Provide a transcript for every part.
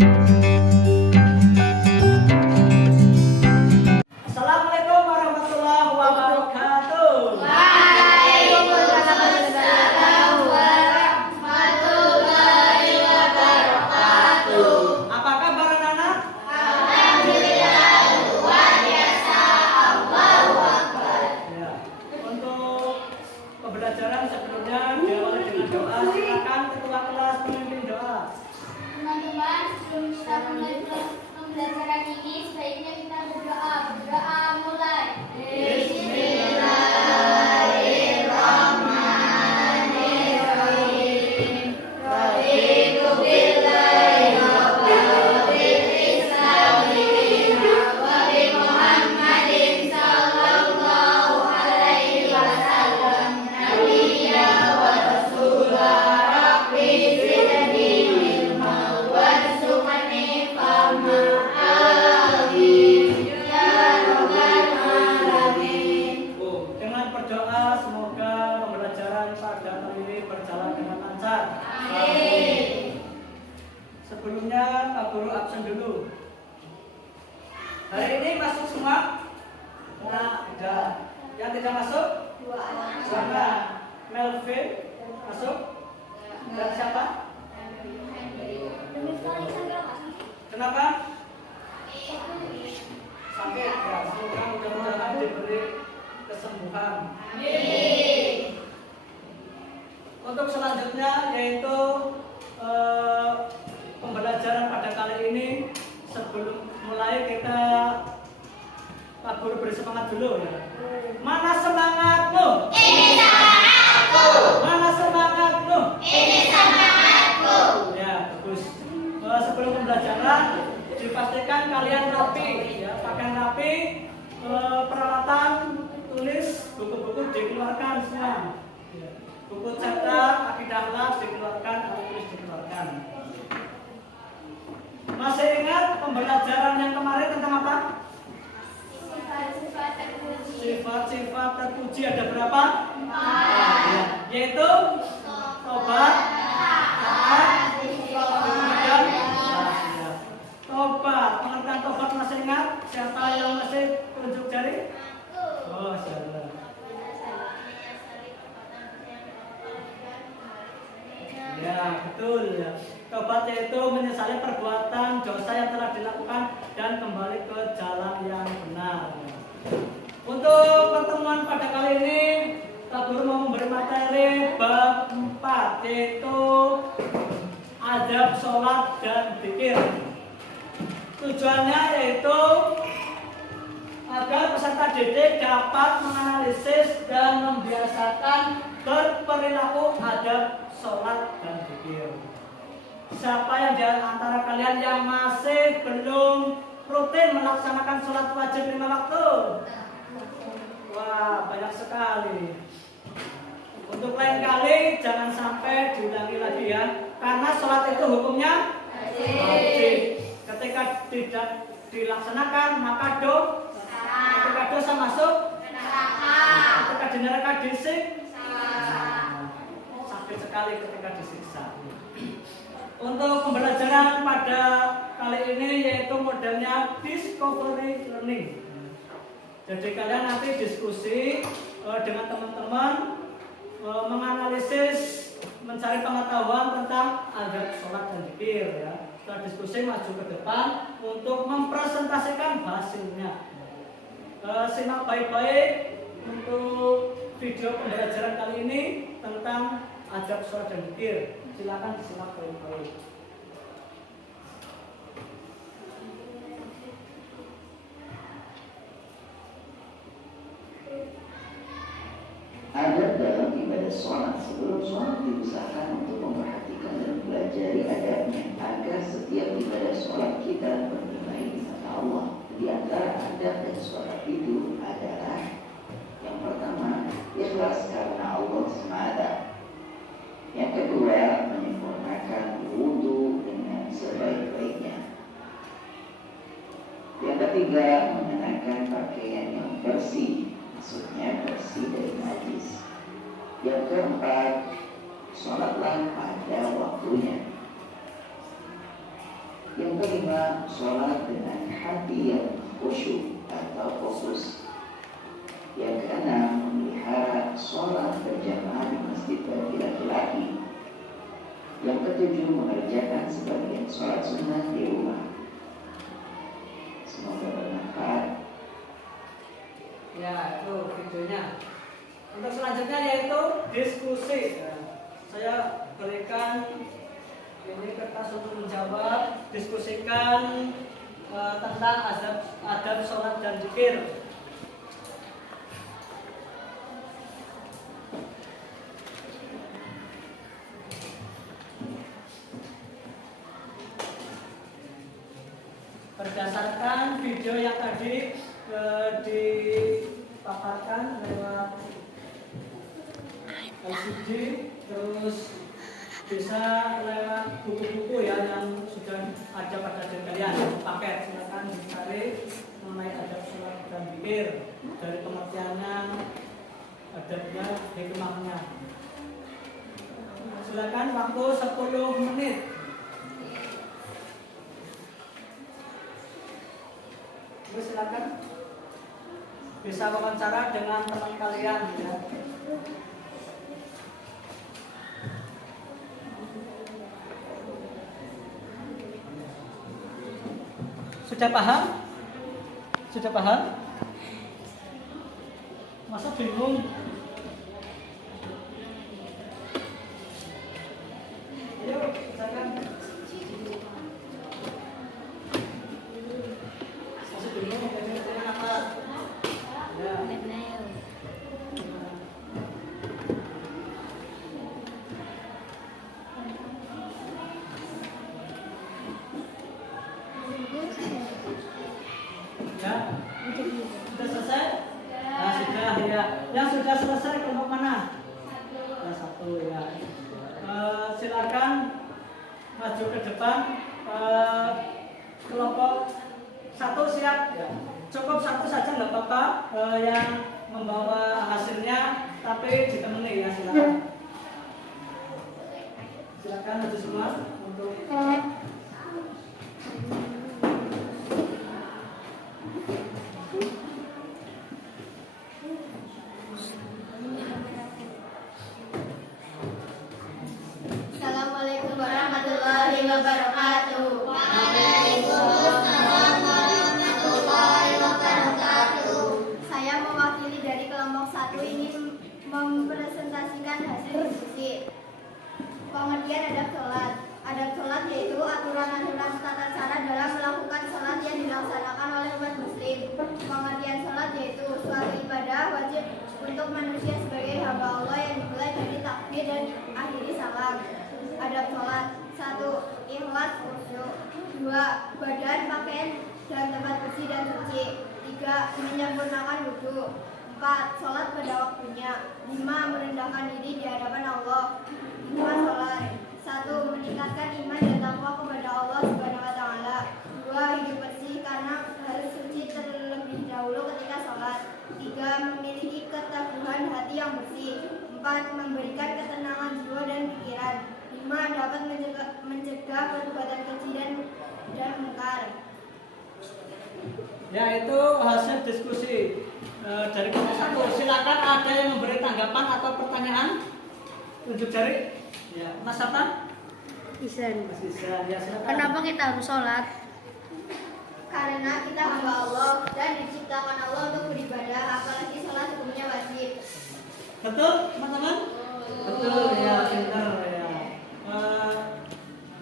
Assalamualaikum warahmatullahi wabarakatuh. Waalaikumsalam warahmatullahi wabarakatuh. Apa kabar anak-anak? Alhamdulillah luar biasa. Allahu Akbar. Ya. Untuk pembelajaran sebelumnya diawali dengan doa. Silakan ketua kelas memimpin doa. Teman-teman, sebelum kita mulai pembelajaran ini, sebaiknya kita berdoa. Berdoa mulai. Bismillahirrahmanirrahim. Raditu billahi rabban wa bil islami dinan wa bi Muhammadin sallallahu alaihi wasallam nabiyyan wa rasulah. Rabbi zidni ilman warzuqni fahma. Amin ya rabbal alamin. Dengan berdoa semoga pembelajaran pada kali ini berjalan dengan lancar. Amin. Sebelumnya Pak Guru absen dulu. Hari ini masuk semua? Tidak. Yang tidak masuk? Dua. Melvin masuk? Dan siapa? Kenapa? Sakit ya. Semoga mudah-mudahan diberi kesembuhan. Untuk selanjutnya yaitu pembelajaran pada kali ini. Sebelum mulai kita Pak Guru beri semangat dulu ya. Mana semangatmu? Ini semangatku. Mana semangatmu? Ini semangatku. Ya, bagus. Sebelum pembelajaran dipastikan kalian rapi ya, pakaian rapi, peralatan tulis, buku-buku dikeluarkan semua. Ya. Buku cetak, akidah lab dikeluarkan, alat tulis dikeluarkan. Masih ingat pembelajaran yang kemarin tentang apa? Sifat-sifat terpuji. Sifat-sifat terpuji ada berapa? 4. Yaitu tobat, taat, dan ikhlas. Tobat, pengertian tobat masih ingat? Siapa yang masih tunjuk jari? Oh, salah. Ya, betul ya. Tobat yaitu menyesali perbuatan dosa yang telah dilakukan dan kembali ke jalan yang benar. Untuk pertemuan pada kali ini, Pak Guru mau memberi materi bab 4 yaitu adab sholat dan zikir. Tujuannya yaitu agar peserta didik dapat menganalisis dan membiasakan berperilaku adab sholat dan zikir. Siapa yang di antara kalian yang masih belum rutin melaksanakan sholat wajib 5 waktu? Wah, banyak sekali. Untuk lain kali jangan sampai diulangi lagi ya, karena sholat itu hukumnya wajib. Ketika tidak dilaksanakan maka ketika dosa masuk ketika di neraka sakit sekali ketika disiksa. Untuk pembelajaran pada kali ini yaitu modelnya discovery learning. Jadi kalian nanti diskusi dengan teman-teman, menganalisis, mencari pengetahuan tentang adab sholat dan zikir ya. Setelah diskusi maju ke depan untuk mempresentasikan hasilnya. Simak baik-baik untuk video pembelajaran kali ini tentang adab sholat dan zikir. Silakan disimak baik-baik. Adab dalam ibadah sholat. Sebelum sholat diusahakan untuk memperhatikan dan mempelajari adabnya agar setiap ibadah sholat kita bernilai di mata Allah. Di antara adab dan sholat itu adalah yang pertama, ikhlas karena Allah semata. Yang kedua, menyempurnakan wudhu dengan sebaik-baiknya. Yang ketiga, mengenakan pakaian yang bersih, maksudnya bersih dari najis. Yang keempat, sholatlah pada waktunya. Yang kelima, sholat dengan hati yang khusyuk atau fokus. Yang keenam, memelihara sholat berjamaah di masjid bagi laki-laki. Yang ketujuh, mengerjakan sebagian sholat sunnah di rumah. Semoga bermanfaat. Ya, itu videonya. Untuk selanjutnya yaitu diskusi. Nah, saya berikan ini kertas untuk menjawab, diskusikan tentang adab sholat dan zikir. Berdasarkan video yang tadi dipaparkan lewat LCD, terus bisa lewat buku-buku ya yang sudah ada pada diri kalian paket, silakan dicari mengenai adab sholat dan zikir dari pengertiannya, adabnya, hikmahnya. Silakan waktu 10 menit. Terus silakan bisa wawancara dengan teman kalian ya. Sudah paham? Sudah paham? Masa bingung? Ayo, silakan. Masih bingung? Jadi apa? Ya. Ya, sudah selesai? Nah, sudah ya. Yang sudah selesai kelompok mana? Ya, satu ya. Silakan maju ke depan. Kelompok satu siap. Ya. Cukup satu saja nggak apa-apa. Yang membawa hasilnya, tapi ditemani ya, silakan. Silakan maju semua untuk. Assalamualaikum warahmatullahi wabarakatuh. Waalaikumsalam warahmatullahi wabarakatuh. Saya mewakili dari kelompok 1 ini mempresentasikan hasil diskusi. Pengertian adab sholat. Adab sholat yaitu aturan-aturan tata cara dalam melakukan sholat yang dilaksanakan oleh umat muslim. Pengertian sholat yaitu suatu ibadah wajib untuk manusia sebagai hamba Allah yang dimulai dari takbir dan akhiri salam. Adab sholat: 1. Ikhlas khusyuk. 2. Badan, pakaian, dan tempat bersih dan suci. 3. Menyempurnakan wudu. 4. Sholat pada waktunya. 5. Merendahkan diri di hadapan Allah. 5. Sholat: 1. Meningkatkan iman dan takwa kepada Allah Subhanahu wa Ta'ala. 2. Hidup bersih karena harus suci terlebih dahulu ketika sholat. 3. Memiliki keteguhan hati yang bersih. 4. Memberikan ketenangan jiwa dan pikiran. 5. Dapat mencegah perbuatan keji dan mungkar. Ya, itu hasil diskusi dari kelompok 1. Silakan ada yang memberi tanggapan atau pertanyaan. Tunjuk jari. Ya, Mas Satan. Isan. Mas Isan, ya silakan. Kenapa kita harus sholat? Karena kita hamba Allah dan diciptakan Allah untuk beribadah, apalagi sholat hukumnya wajib. Betul, teman-teman? Betul, ya, benar ya.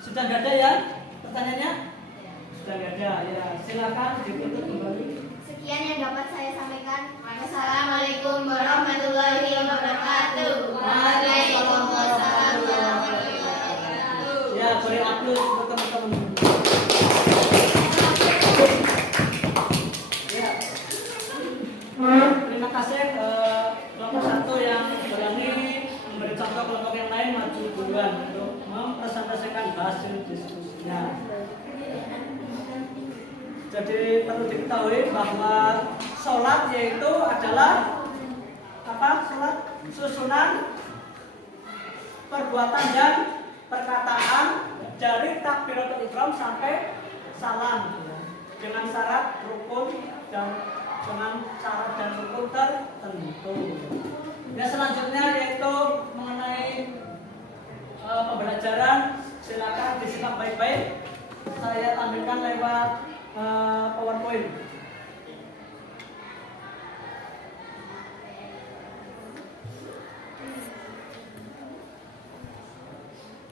Sudah nggak ada ya pertanyaannya? Sudah nggak ada, ya. Silakan ditutup kembali. Sekian yang dapat saya sampaikan. Wassalamualaikum warahmatullahi wabarakatuh. Waalaikumsalam warahmatullahi wabarakatuh. Ya, beri aplaus untuk teman-teman. Ya. Terima kasih kelompok 1 yang berani memberi contoh kelompok yang lain maju duluan untuk mempresentasikan hasil diskusinya. Jadi perlu diketahui bahwa sholat yaitu adalah apa? Sholat susunan perbuatan dan perkataan dari takbiratul ihram sampai salam ya. Dengan syarat rukun dan rukun tertentu. Ya, selanjutnya yaitu mengenai pembelajaran, silakan disimak baik-baik. Saya tampilkan lewat PowerPoint.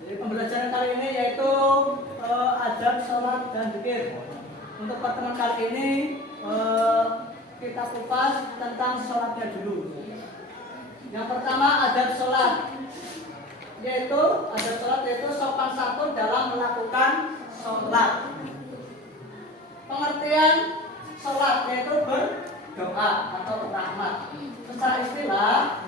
Jadi pembelajaran kali ini yaitu adab sholat dan zikir. Untuk pertemuan kali ini kita kupas tentang sholatnya dulu. Yang pertama adab sholat, yaitu sopan santun dalam melakukan sholat. Pengertian sholat yaitu berdoa atau berrahmat. Secara istilah,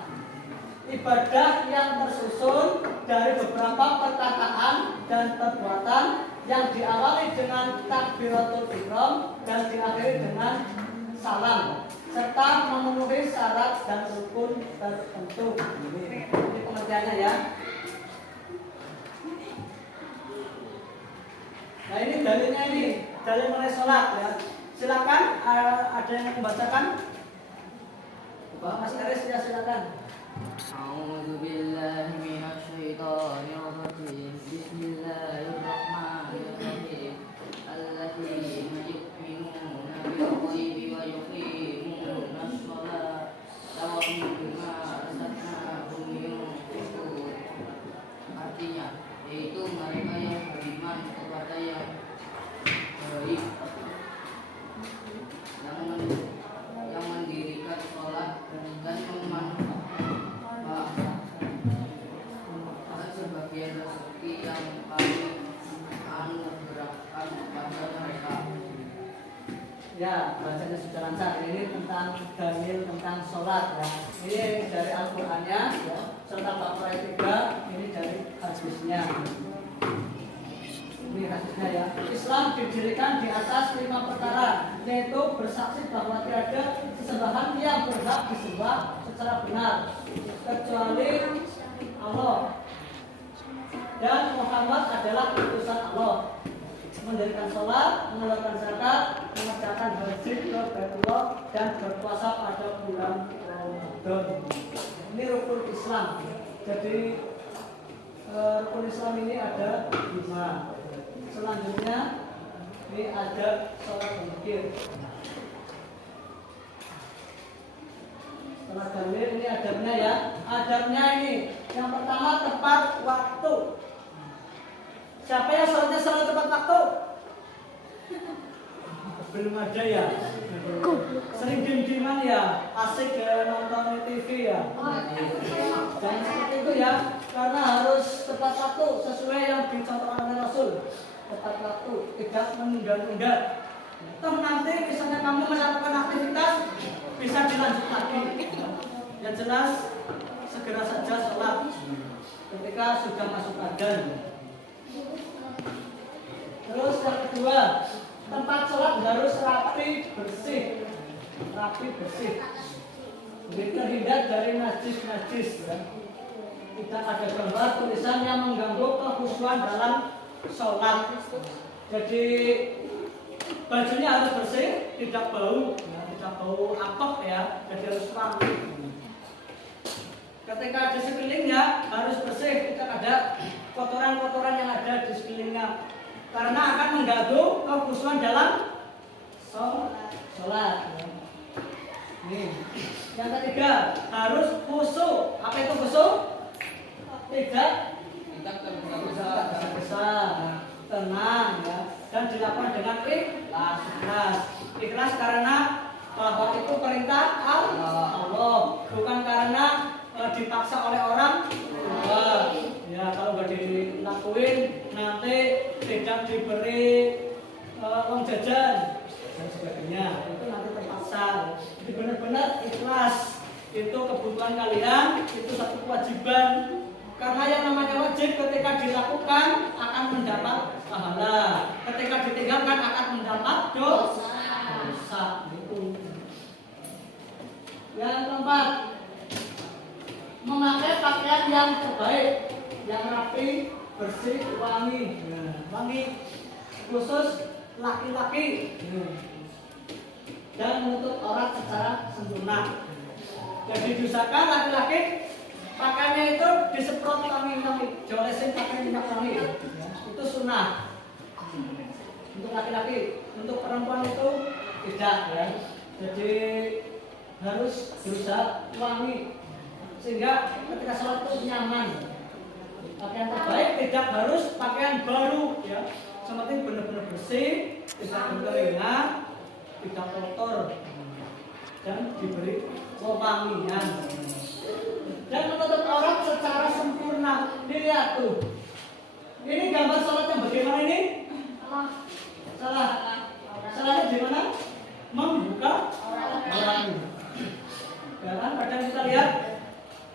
ibadah yang tersusun dari beberapa perkataan dan perbuatan yang diawali dengan takbiratul ihram dan diakhiri dengan salam, serta memenuhi syarat dan rukun tertentu. Ini pengertiannya ya. Nah, ini dalilnya, ini dalil mengenai sholat ya. Silakan, ada yang membacakan? Mas Aris ya, silakan. A'udzu billahi minasy syaithanir rajim. Bismillahirrahmanirrahim. Alladzina yu'minuna bil ghaibi wa yuqimuna ash-sholata wa mimma razaqnahum yunfiqun. Artinya, yaitu mereka yang beriman kepada yang baik, yang mendirikan sholat dan memanfaatkan sebagian rezeki yang kami anugerahkan kepada mereka. Ya, bacanya sudah lancar. Ini tentang dalil tentang sholat ya. Ini dari Al-Qur'annya ya, serta bab 3 ini dari hadisnya. Ini hadisnya ya. Islam didirikan di atas 5 perkara, yaitu bersaksi bahwa tiada sesembahan yang berhak disembah secara benar kecuali Allah, dan Muhammad adalah utusan Allah, mendirikan sholat, mengeluarkan zakat, mengerjakan haji ke Baitullah, dan berpuasa pada bulan Ramadan. Ini rukun Islam. Jadi rukun Islam ini ada 5. Selanjutnya ini ada sholat dan zikir. Setelah dalil, ini adabnya ya. Adabnya ini yang pertama tepat waktu. Siapa yang sholatnya selalu tepat waktu? Belum ada ya. Sering diem-dieman ya, asik ya, nonton TV ya. Jangan seperti itu ya, karena harus tepat waktu sesuai yang dicontohkan oleh Rasul. Tepat waktu, tidak menunda-nunda. Toh nanti misalnya kamu melakukan aktivitas bisa dilanjut lagi. Yang jelas segera saja sholat ketika sudah masuk adzan. Terus yang kedua, tempat sholat harus rapi bersih. Jadi terhindar dari najis ya. Tidak ada gambar tulisan yang mengganggu kekhusyuan dalam sholat. Jadi bajunya harus bersih, tidak bau ya, tidak bau apek ya, jadi harus rapi. Ketika di sekelilingnya harus bersih, tidak ada kotoran-kotoran yang ada di sekelilingnya, karena akan mengganggu kekhusyuan dalam sholat ya. Nih. Yang ketiga, harus khusyuk. Apa itu khusyuk? Tidak tergesa-gesa, tenang ya, dan dilakukan dengan ikhlas karena bahwa itu perintah Allah, bukan karena dipaksa oleh orang tua. Ya, kalau nggak dilakuin nanti tidak diberi uang jajan dan sebagainya, itu nanti terpaksa. Jadi benar-benar ikhlas, itu kebutuhan kalian, itu satu kewajiban. Karena yang namanya wajib ketika dilakukan akan mendapat pahala, ketika ditinggalkan akan mendapat dosa. Itu. Yang keempat, memakai pakaian yang terbaik, yang rapi, bersih, wangi. Nah, wangi khusus laki-laki dan menutup aurat secara sempurna. Jadi diusahakan laki-laki pakaiannya itu disemprot wangi-wangi, diolesin pakai minyak wangi. Itu sunnah untuk laki-laki. Untuk perempuan itu tidak ya. Jadi harus berusaha wangi sehingga ketika sholat itu nyaman. Pakaian terbaik tidak harus pakaian baru ya. Seperti benar-benar bersih, tidak berkeringat, tidak kotor dan diberi wewangian. Dan menutup aurat secara sempurna. Dilihat tuh. Ini gambar sholatnya bagaimana ini? Salah. Salahnya di mana? Membuka aurat. Ya kan? Kadang kita lihat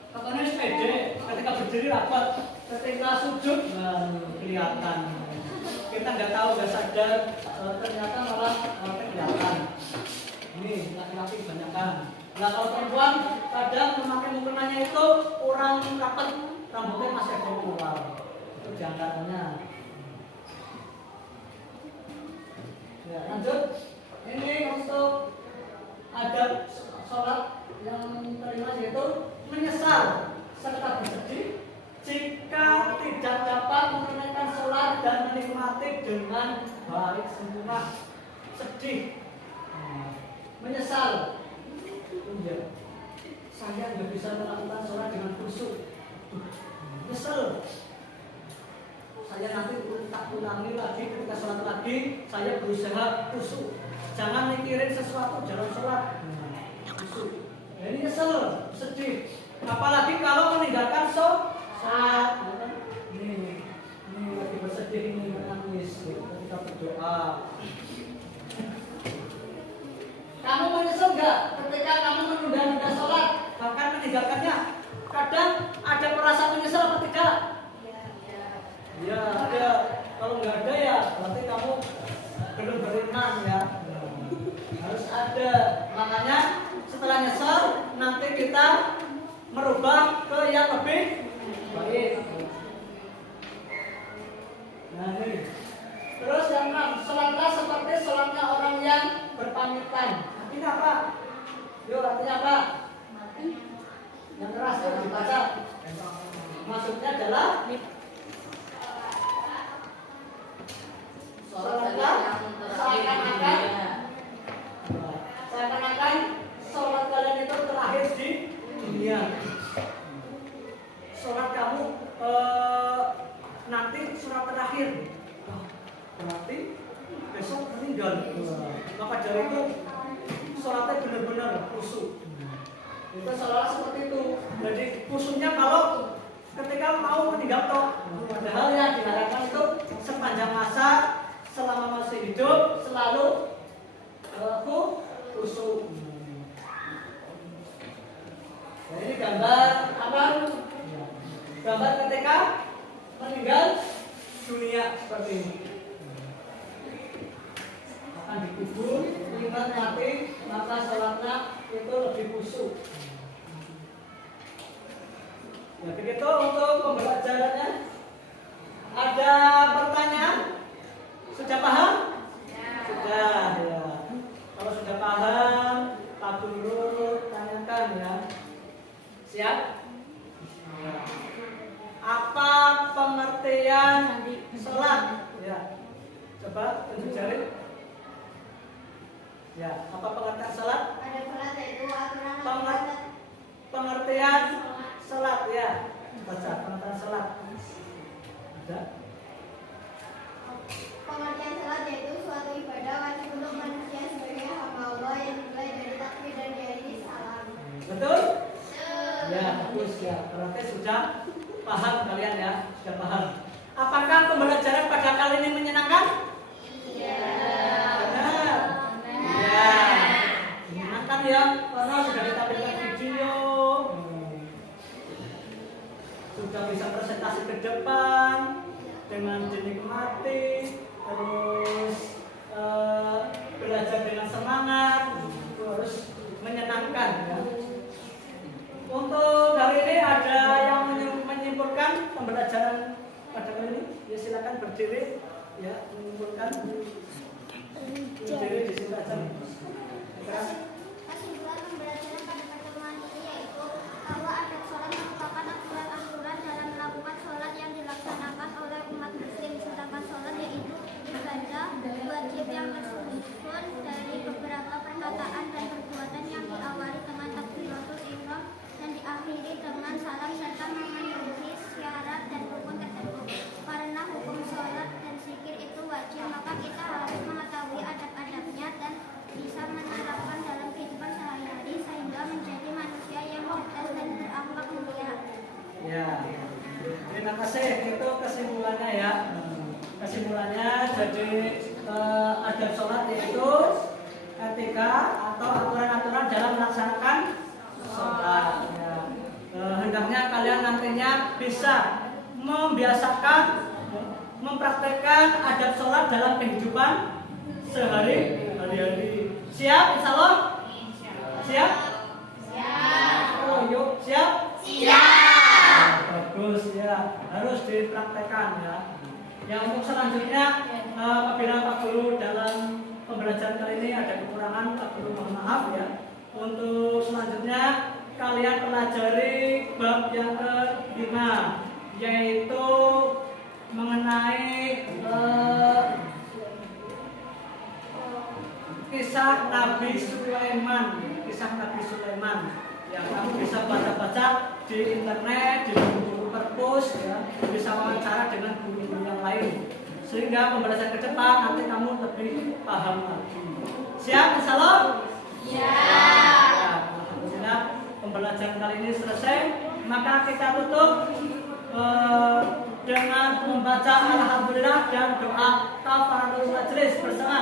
katanya sepede, ketika berdiri rapat, ketika sujud, kelihatan. Kita nggak tahu, nggak sadar, ternyata malah kelihatan. Ini laki-laki kebanyakan. Nah kalau perempuan kadang memakai mukenanya itu kurang rapat, rambutnya masih ada keluar. Itu diangkatannya. Ya, lanjut. Ini untuk adab sholat yang terima yaitu menyesal serta bersedih jika tidak dapat menunaikan sholat dan menikmati dengan baik sempurna. Sedih, menyesal. Ya, saya nggak bisa melakukan sholat dengan khusyuk. Nyesel. Saya nanti tak ulangi lagi ketika sholat lagi. Saya berusaha khusyuk. Jangan mikirin sesuatu dalam sholat. Khusyuk. Ya, ini nyesel, sedih. Apalagi kalau meninggalkan sholat. Ini lagi bersedih, ini menangis ketika berdoa. Kamu menyesal nggak ketika kamu menunda-nunda sholat, bahkan meninggalkannya? Kadang ada perasaan menyesal atau tidak? Ya ada. Kalau nggak ada ya berarti kamu belum beriman ya. Harus ada. Makanya setelah nyesal nanti kita merubah ke yang lebih baik. Nah ini. Terus yang 6, sholatlah seperti sholatnya orang yang berpamitan. Artinya apa? Yuk, artinya apa? Yang keras ya dibaca. Maksudnya adalah sholatlah seakan-akan sholat kalian itu terakhir di dunia. Sholat kamu nanti sholat terakhir. Berarti besok meninggal. Maka dari itu sholatnya benar-benar khusyuk. Itu sholat seperti itu. Jadi khusyuknya kalau ketika mau meninggal toh. Padahal yang diharapkan itu sepanjang masa selama masih hidup selalu khusyuk. Nah, ini gambar apa? Gambar ketika meninggal dunia seperti ini. Akan dikubur, ingat mati, maka sholatnya itu lebih khusyuk. Ya begitu untuk pembelajarannya. Ada pertanyaan? Sudah paham? Sudah ya. Kalau sudah paham, Pak Guru tanyakan ya. Siap? Ya. Apa pengertian sholat? Ya. Coba tunjuk jari. Ya, apa pengertian sholat? Ada sholat yaitu aturan pengertian sholat ya. Baca pengertian sholat. Ada? Pengertian sholat yaitu suatu ibadah wajib untuk manusia sebagai hamba Allah yang dimulai dari takbir dan diakhiri salam. Betul? Ya, bagus ya. Berarti sudah paham kalian ya, sudah paham. Apakah pembelajaran pada kali ini menyenangkan? Iya. Benar. Ya, menyenangkan ya, karena sudah ditampilkan video, sudah bisa presentasi ke depan dengan dinikmati, terus belajar dengan semangat, itu harus menyenangkan ya. Untuk hari ini ada yang menyimpulkan pembelajaran pada kali ini? Ya silakan berdiri ya menyimpulkan. belajar. Kesimpulan pembelajaran pada pertemuan ini yaitu bahwa adat sholat merupakan aturan-aturan dalam melakukan sholat yang dilaksanakan oleh umat muslim, sedangkan sholat yaitu ibadah wajib yang tersusun dari beberapa perkataan dan perbuatan yang diawali dengan takbiratul ihram dan diakhiri dengan salam serta memenuhi syarat dan rukun tertentu. Karena hukum sholat dan zikir itu wajib, maka kita harus mengetahui adab-adabnya dan bisa menerapkan dalam kehidupan sehari-hari sehingga menjadi manusia yang cerdas dan berakhlak mulia. Ya, terima kasih. Itu kesimpulannya ya. Kesimpulannya jadi adab sholat yaitu etika atau aturan-aturan dalam melaksanakan sholat. Ya. Hendaknya kalian nantinya bisa membiasakan, mempraktekkan adab sholat dalam kehidupan sehari-hari. Siap, insya Allah? Siap? Siap. Oh, yuk, siap? Siap. Bagus ya, harus dipraktekkan ya. Yang untuk selanjutnya, apabila Pak Guru dalam pembelajaran kali ini ada kekurangan, Pak Guru mohon maaf ya. Untuk selanjutnya, kalian pelajari bab yang ke-5, yaitu mengenai kisah Nabi Sulaiman. Kisah Nabi Sulaiman yang kamu bisa baca-baca di internet, di buku perpus ya, bisa wawancara dengan guru-guru yang lain sehingga pembelajaran ke depan nanti kamu lebih paham lagi. Siap insya Allah? Siap. Ya, alhamdulillah pembelajaran kali ini selesai, maka kita tutup dengan membaca alhamdulillah dan doa kafaratul majlis bersama.